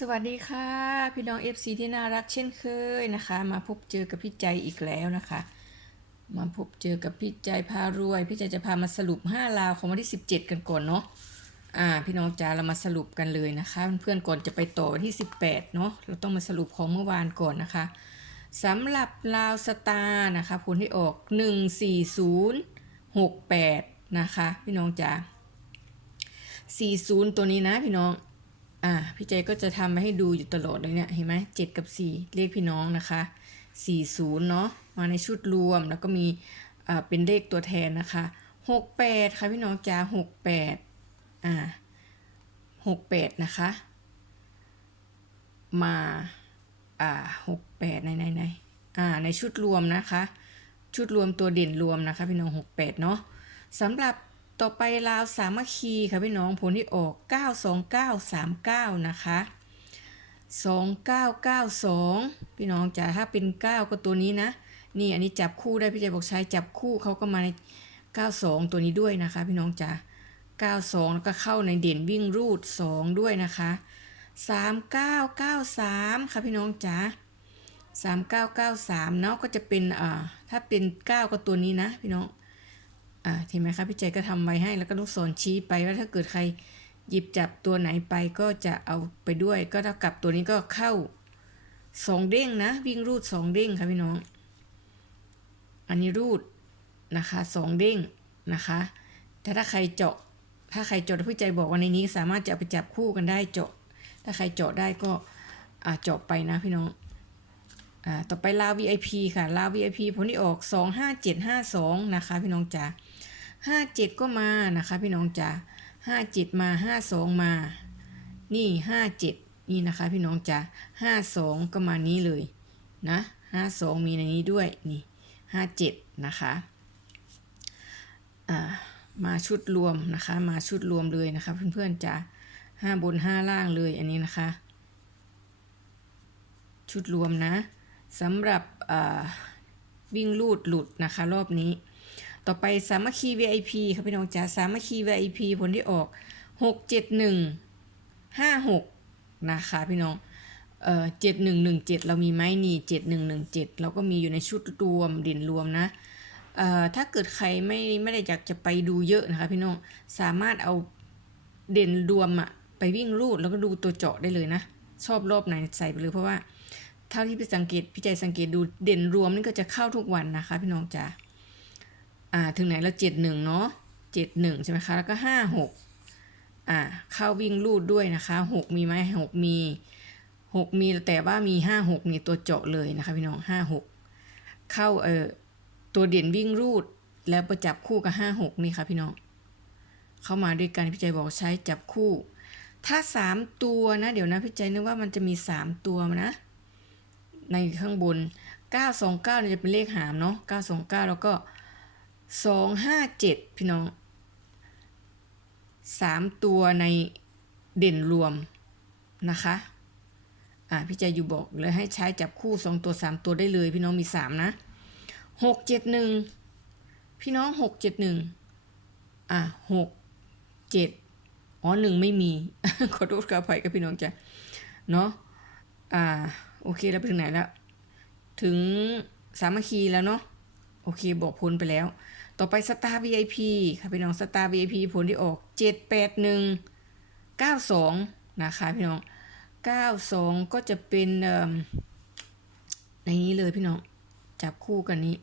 สวัสดีค่ะ พี่น้อง FC ที่น่ารักเช่นเคยนะคะ มาพบเจอกับพี่ใจอีกแล้วนะคะ มาพบเจอกับพี่ใจพารวย พี่ใจจะพามาสรุป 5 ลาวของวันที่ 17 กันก่อนเนาะอ่าพี่น้องจ๋าเรามาสรุปกันเลยนะคะ เพื่อนๆก่อนจะไปต่อวันที่ 18 เนาะเราต้องมาสรุปของเมื่อวานก่อนนะคะสำหรับลาวสตาร์นะคะผลที่ออก 14068 นะคะ พี่น้องจ๋า40 ตัวนี้นะพี่น้อง อ่าพี่ใจก็จะทำมาให้ดูอยู่ตลอดเลยเนี่ยเห็นไหมเจ็ดกับสี่เลขพี่น้องนะคะสี่ศูนย์เนาะมาในชุดรวมแล้วก็มีอ่าเป็นเลขตัวแทนนะคะหกแปดค่ะพี่น้องจ้าหกแปดอ่าหกแปดนะคะ มาอ่าหกแปดในในในอ่าในชุดรวมนะคะ ชุดรวมตัวเด่นรวมนะคะ พี่น้องหกแปดเนาะสำหรับ ต่อไปลาวสามัคคีค่ะพี่น้องผลที่ออก 92939 นะคะ 2992 พี่น้องจ๋าถ้าเป็น 9 ก็ตัวนี้นะ นี่อันนี้จับคู่ได้พี่ใจบอกใช้จับคู่เขาก็มาใน 92 ตัวนี้ด้วยนะคะ พี่น้องจ๋า92 แล้วก็เข้าในเด่นวิ่งรูด 2 ด้วยนะคะ 3993 ค่ะพี่น้องจ๋า3993 เนาะก็จะเป็นอ่าถ้าเป็น 9 ก็ตัวนี้นะพี่น้อง อ่าเห็นไหมคะพี่ใจก็ทำไว้ให้แล้วก็ลูกศรชี้ไปว่าถ้าเกิดใครหยิบจับตัวไหนไปก็จะเอาไปด้วย ก็เท่ากับตัวนี้ก็เข้าสองเด้งนะ วิ่งรูดสองเด้งค่ะพี่น้อง อันนี้รูดนะคะสองเด้งนะคะแต่ถ้าใครเจาะถ้าใครเจาะพี่ใจบอกว่าในนี้สามารถจะไปจับคู่กันได้เจาะ ถ้าใครเจาะได้ก็อ่าเจาะไปนะพี่น้องอ่าต่อไปลาว VIP ค่ะลาว VIP ผลที่ออก 25752 นะคะพี่น้องจ๋า 57ก็มานะคะพี่น้องจ๋า57มา52มา นี่57นี่นะคะพี่น้องจ๋า52ก็มานี้เลยนะ52มีในนี้ด้วยนี่57นะคะอ่ามาชุดรวมนะคะมาชุดรวมเลยนะคะเพื่อนๆจ๋า5บน5ล่างเลยอันนี้นะคะ ชุดรวมนะสำหรับวิ่งลูดหลุดนะคะรอบนี้ ต่อไปสามัคคี VIP ค่ะพี่น้องจ๋าสามัคคี VIP ผลที่ออก 671 56 นะคะพี่น้องเอ่อ7117 เรามีไหมนี่7117 เราก็มีอยู่ในชุดรวมเด่นรวมนะเอ่อถ้าเกิดใครไม่ไม่ได้อยากจะไปดูเยอะนะคะพี่น้องสามารถเอาเด่นรวมอะไปวิ่งรูดแล้วก็ดูตัวเจาะได้เลยนะ ชอบรอบไหนใส่ไปเลยเพราะว่าเท่าที่พี่สังเกตพี่ใจสังเกตดูเด่นรวมนี่ก็จะเข้าทุกวันนะคะพี่น้องจ๋า อ่าถึงไหนแล้วเจ็ดหนึ่งเนาะเจ็ดหนึ่งใช่ไหมคะ แล้วก็ห้าหกอ่าเข้าวิ่งลูดด้วยนะคะหกมีไหมหกมีหกมีแต่ว่ามีห้าหกนี่ตัวเจาะเลยนะคะพี่น้องห้าหกเข้าเอ่อตัวเด่นวิ่งรูดแล้วประจับคู่กับห้าหกนี่ค่ะพี่น้องเข้ามาด้วยกันพี่ใจบอกใช้จับคู่ ถ้าสามตัวนะ เดี๋ยวนะพี่ใจนึกว่ามันจะมีสามตัวนะ ในข้างบน929เนี่ยจะเป็นเลขหามเนาะ929แล้วก็ 257พี่น้อง3ตัวในเด่นรวมนะคะอ่าพี่ใจอยู่บอกเลยให้ใช้จับคู่2ตัว3ตัวได้เลยพี่น้องมี3นะ671พี่น้อง671อะ6 7อ๋อหนึ่งไม่มี ขอโทษครับไผ่กับพี่น้องจ้ะเนาะอ่าโอเคแล้วไปถึงไหนแล้ว ถึงสามัคคีแล้วเนาะ โอเคบอกผลไปแล้ว ต่อไปสตาร์ VIP ค่ะพี่น้องสตาร์ VIP ผลที่ออก 781 92 นะคะพี่น้อง 92 ก็จะเป็นในนี้เลยพี่น้อง จับคู่กันนี้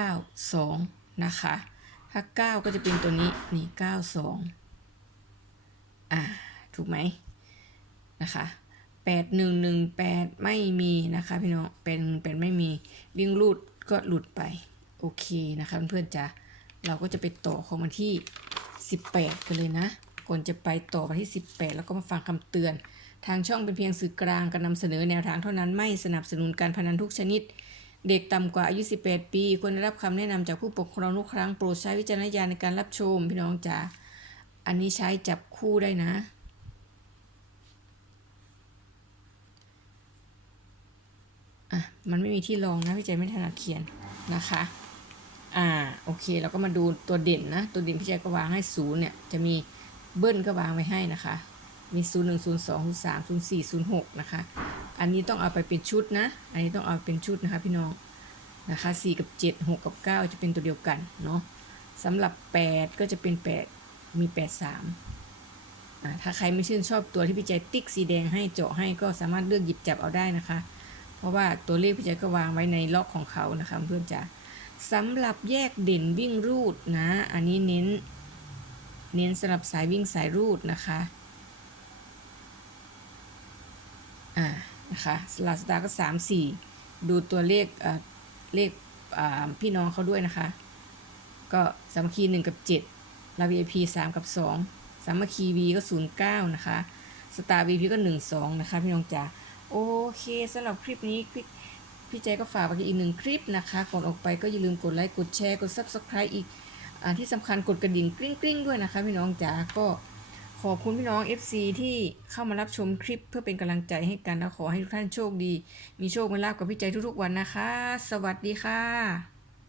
92 นะคะ ถ้า 9 ก็จะเป็นตัวนี้ นี่ 92 อ่า ถูกไหมนะคะแปดหนึ่งหนึ่งแปดไม่มีนะคะพี่น้องเป็นเป็นไม่มีวิ่งรูดก็หลุดไป โอเคนะคะเพื่อนๆจ้ะเราก็จะไปต่อของวันที่ 18 กันเลยนะ ก่อนจะไปต่อวันที่ 18 แล้วก็มาฟังคำเตือน ทางช่องเป็นเพียงสื่อกลางการนำเสนอแนวทางเท่านั้นไม่สนับสนุนการพนันทุกชนิด เด็กต่ำกว่าอายุ 18 ปี ควรได้รับคำแนะนำจากผู้ปกครองทุกครั้งโปรดใช้วิจารณญาณในการรับชมพี่น้องจ๋าอันนี้ใช้จับคู่ได้นะอะมันไม่มีที่รองนะพี่ใจไม่ถนัดเขียนนะคะ อ่าโอเคเราก็มาดูตัวเด่นนะ ตัวเด่นพี่ใจก็วางให้ศูนย์เนี่ยจะมีเบิ้ลก็วางไว้ให้นะคะ มี0 1 0 2 0 3 0 4 0 6นะคะ อันนี้ต้องเอาไปเป็นชุดนะ อันนี้ต้องเอาเป็นชุดนะคะพี่น้องนะคะ4กับ7 6กับ9จะเป็นตัวเดียวกันเนาะสำหรับ8ก็จะเป็น8มี8 3อ่าถ้าใครไม่ชื่นชอบตัวที่พี่ใจติ๊กสีแดงให้เจาะให้ก็สามารถเลือกหยิบจับเอาได้นะคะ เพราะว่าตัวเลขพี่ใจก็วางไว้ในล็อกของเขานะคะเพื่อนจ๋า สำหรับแยกเด่นวิ่งรูดนะ อันนี้เน้น เน้นสำหรับสายวิ่งสายรูดนะคะ อ่า นะคะสลาสตาร์ก็สามสี่ดูตัวเลขเอ่อเลขอ่าพี่น้องเขาด้วยนะคะ ก็สามัคคีหนึ่งกับเจ็ดลา VIP สามกับสองสามัคคี V ก็ศูนย์เก้านะคะ สตาร์ VIP ก็หนึ่งสองนะคะ พี่น้องจ๋า โอเคสำหรับคลิปนี้คลิป พี่เจก็ฝากไว้อีกหนึ่งคลิปนะคะก่อนออกไปก็อย่าลืมกดไลค์กดแชร์กด Subscribe อีกอ่าที่สำคัญกดกระดิ่งกริ๊งกริ๊งด้วยนะคะ พี่น้องจ๋าก็ขอบคุณพี่น้อง FC ที่เข้ามารับชมคลิปเพื่อเป็นกำลังใจให้กันและขอให้ทุกท่านโชคดี มีโชคมีลาภกับพี่ใจทุกๆวันนะคะ สวัสดีค่ะ